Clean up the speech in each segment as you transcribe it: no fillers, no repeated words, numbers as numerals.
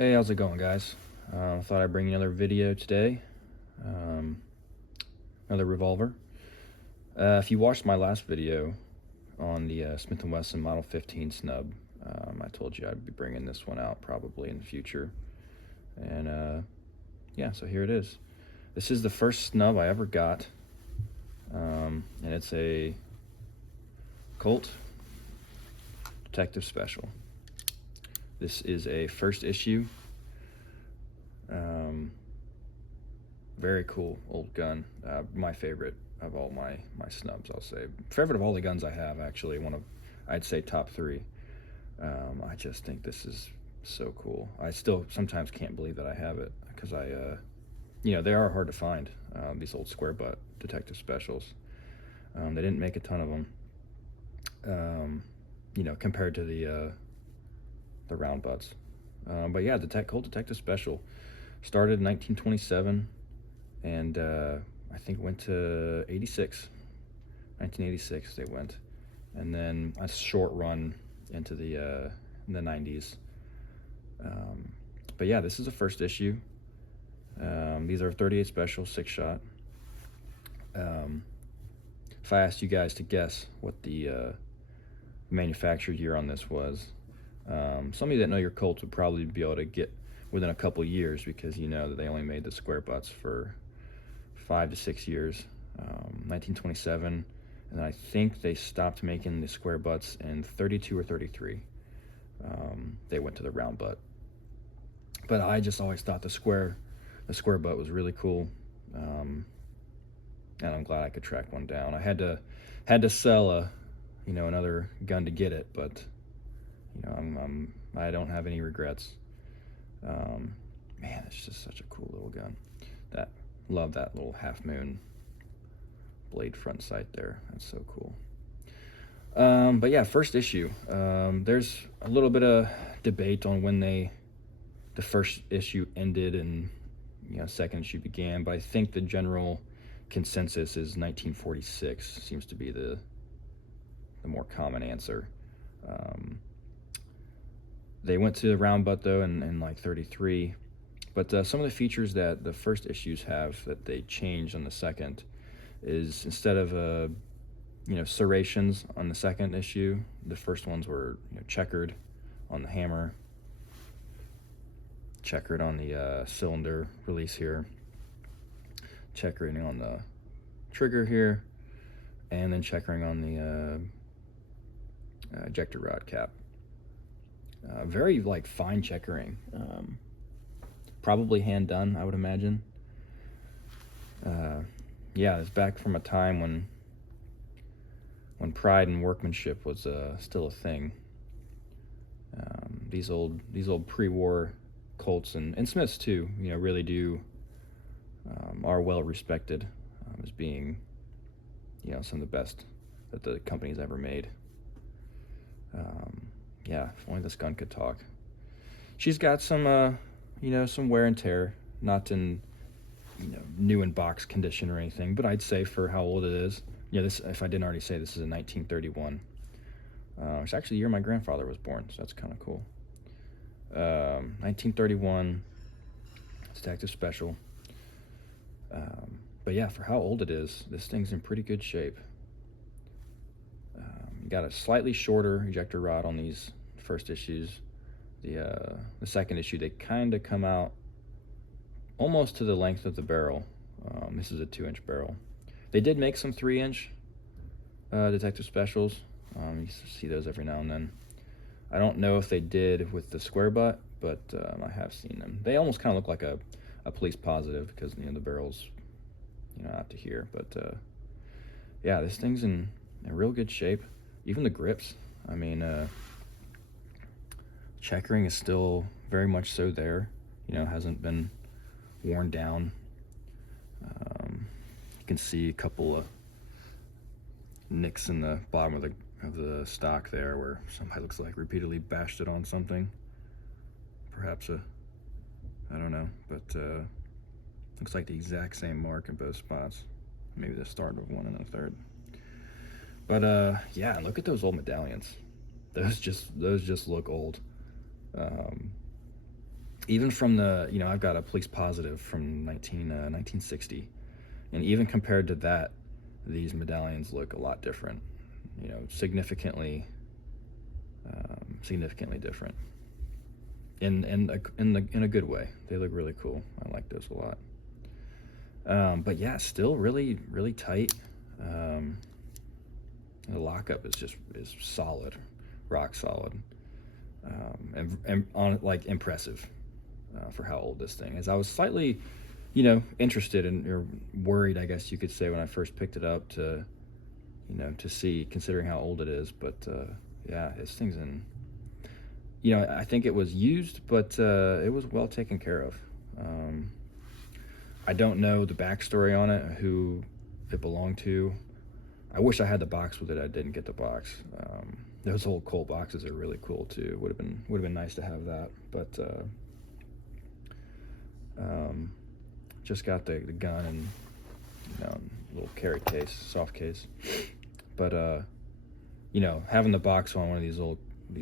Hey, how's it going, guys? Thought I'd bring you another video today. Um, Another revolver. If you watched my last video on the Smith & Wesson Model 15 snub, I told you I'd be bringing this one out probably in the future. And yeah, so here it is. This is the first snub I ever got, and it's a Colt Detective Special. This is a first issue. Very cool old gun. My favorite of all my snubs, I'll say. Favorite of all the guns I have, actually. I'd say top 3. I just think this is so cool. I still sometimes can't believe that I have it, because they are hard to find, these old square butt Detective Specials. They didn't make a ton of them, compared to the round butts. But yeah, Colt Detective Special started in 1927, and I think went to 1986 they went, and then a short run into in the 90s. But yeah, this is the first issue. These are 38 Special 6-shot. If I asked you guys to guess what the manufactured year on this was, some of you that know your Colts would probably be able to get within a couple years, because you know that they only made the square butts for 5 to 6 years. 1927, and I think they stopped making the square butts in 32 or 33. They went to the round butt. But I just always thought the square butt was really cool, and I'm glad I could track one down. I had to sell another gun to get it, but I don't have any regrets. Man, it's just such a cool little gun. Love that little half moon blade front sight there. That's so cool. But yeah, first issue. There's a little bit of debate on when the first issue ended and second issue began, but I think the general consensus is 1946 seems to be the more common answer. They went to the round butt though in like 33, but some of the features that the first issues have that they changed on the second is, instead of serrations on the second issue, the first ones were checkered on the hammer, checkered on the cylinder release here, checkering on the trigger here, and then checkering on the ejector rod cap. Very fine checkering, probably hand done, I would imagine. Yeah, it's back from a time when pride and workmanship was still a thing. These old pre-war Colts and Smiths too, really are well respected, as being some of the best that the company's ever made. Yeah, if only this gun could talk. She's got some some wear and tear, not in new in box condition or anything, but I'd say for how old it is, this, if I didn't already say, this is a 1931. It's actually the year my grandfather was born, so that's kind of cool. 1931 Detective Special. But yeah, for how old it is, this thing's in pretty good shape. Got a slightly shorter ejector rod on these first issues. The second issue, they kind of come out almost to the length of the barrel. This is a 2-inch barrel. They did make some 3-inch Detective Specials. You see those every now and then. I don't know if they did with the square butt, but I have seen them. They almost kind of look like a police positive, because the barrel's out to here. But yeah, this thing's in real good shape. Even the grips, I mean, checkering is still very much so there. Hasn't been worn down. You can see a couple of nicks in the bottom of the stock there, where somebody looks like repeatedly bashed it on something. Perhaps I don't know, but looks like the exact same mark in both spots. Maybe the start of one and the third. But yeah, look at those old medallions. Those just look old. even from the, I've got a police positive from 1960, and even compared to that, these medallions look a lot different, significantly different, in a good way. They look really cool. I like those a lot. But yeah, still really, really tight. The lockup is solid, rock solid, and on like impressive for how old this thing is. I was slightly, interested or worried, I guess you could say, when I first picked it up to see, considering how old it is. But yeah, this thing's in. I think it was used, but it was well taken care of. I don't know the backstory on it, who it belonged to. I wish I had the box with it. I didn't get the box. Those old Colt boxes are really cool too. Would have been nice to have that, but just got the gun and little carry case, soft case. But having the box on one of these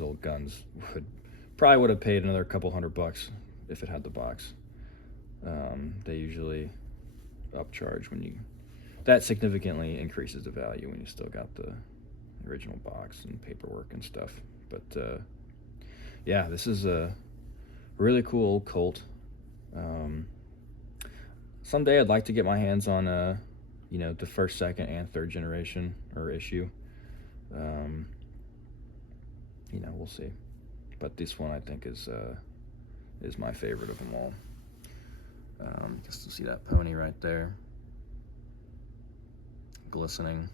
old guns would have paid another couple $100 if it had the box. They usually upcharge that significantly increases the value when you still got the original box and paperwork and stuff. But yeah, this is a really cool old Colt. Someday I'd like to get my hands on the first, second, and third generation or issue. We'll see. But this one I think is my favorite of them all. Just to see that pony right there, glistening.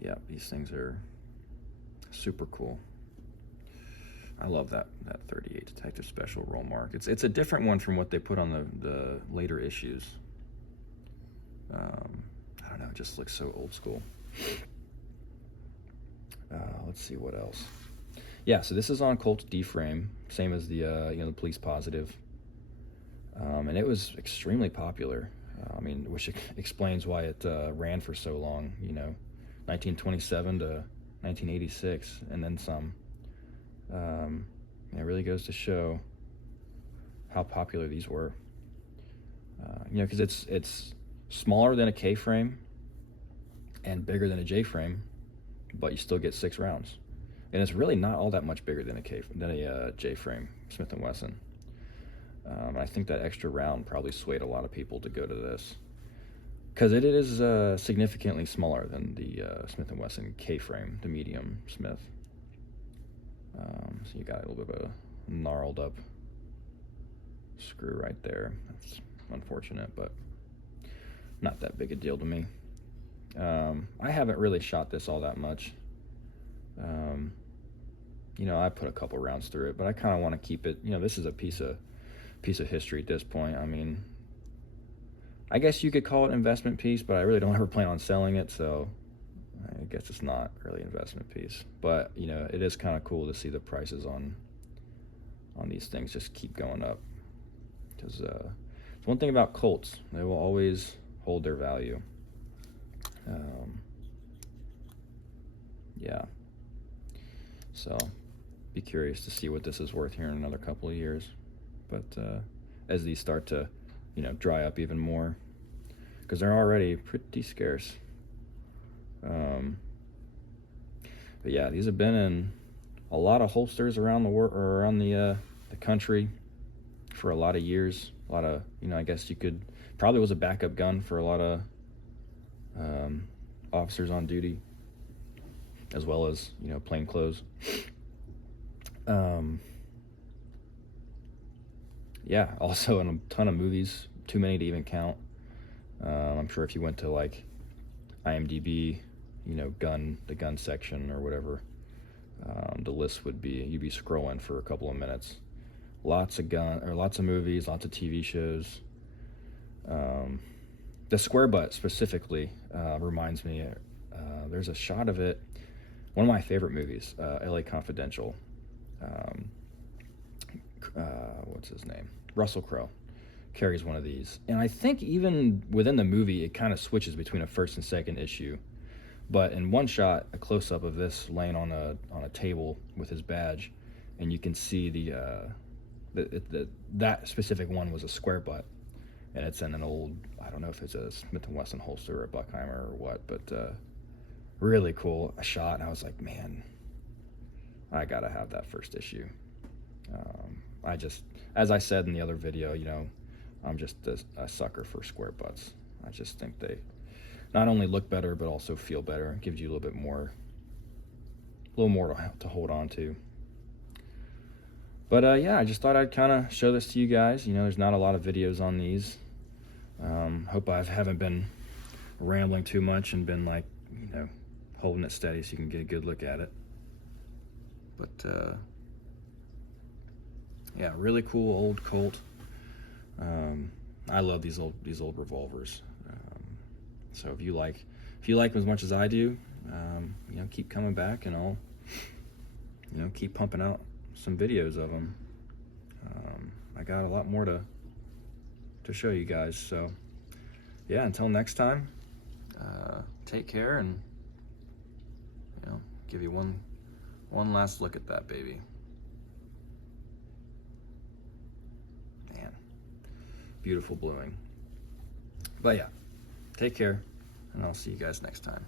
Yeah, these things are super cool. I love that 38 Detective Special roll mark. It's a different one from what they put on the later issues. I don't know, it just looks so old school. Let's see what else. Yeah, so this is on Colt D-frame, same as the the police positive, and it was extremely popular. Which explains why it ran for so long. 1927 to 1986, and then some. It really goes to show how popular these were. Because it's smaller than a K-frame and bigger than a J-frame, but you still get 6 rounds, and it's really not all that much bigger than a J-frame Smith & Wesson. I think that extra round probably swayed a lot of people to go to this, because it is significantly smaller than the Smith & Wesson K-frame, the medium Smith. So you got a little bit of a gnarled up screw right there. That's unfortunate, but not that big a deal to me. I haven't really shot this all that much. I put a couple rounds through it, but I kind of want to keep it. This is a piece of history at this point. I guess you could call it an investment piece, but I really don't ever plan on selling it, so I guess it's not really an investment piece. But it is kind of cool to see the prices on these things just keep going up, because it's one thing about Colts, they will always hold their value. Yeah, so be curious to see what this is worth here in another couple of years. But as these start to dry up even more, because they're already pretty scarce. But yeah, these have been in a lot of holsters around the world, or around the country, for a lot of years. A lot of, I guess you could probably was a backup gun for a lot of officers on duty, as well as plain clothes. Yeah, also in a ton of movies, too many to even count. I'm sure if you went to like IMDb, the gun section or whatever, the list would be, you'd be scrolling for a couple of minutes. Lots of movies, lots of TV shows. The square butt specifically reminds me, there's a shot of it, one of my favorite movies, LA Confidential. What's his name? Russell Crowe carries one of these, and I think even within the movie it kind of switches between a first and second issue. But in one shot, a close-up of this laying on a table with his badge, and you can see That specific one was a square butt, and it's in an old, I don't know if it's a Smith & Wesson holster or a Buckheimer or what, but really cool. A shot, and I was like, man, I gotta have that first issue. I just, as I said in the other video, you know, I'm just a sucker for square butts. I just think they not only look better, but also feel better. It gives you a little more to hold on to. But yeah, I just thought I'd kind of show this to you guys. You know, there's not a lot of videos on these. Hope I haven't been rambling too much and been like, you know, holding it steady so you can get a good look at it. But yeah, really cool old Colt. I love these old revolvers. So if you like them as much as I do, you know, keep coming back, and I'll, you know, keep pumping out some videos of them. I got a lot more to show you guys. So yeah, until next time, take care, and you know, give you one last look at that baby. Man, beautiful bluing. But yeah, take care, and I'll see you guys next time.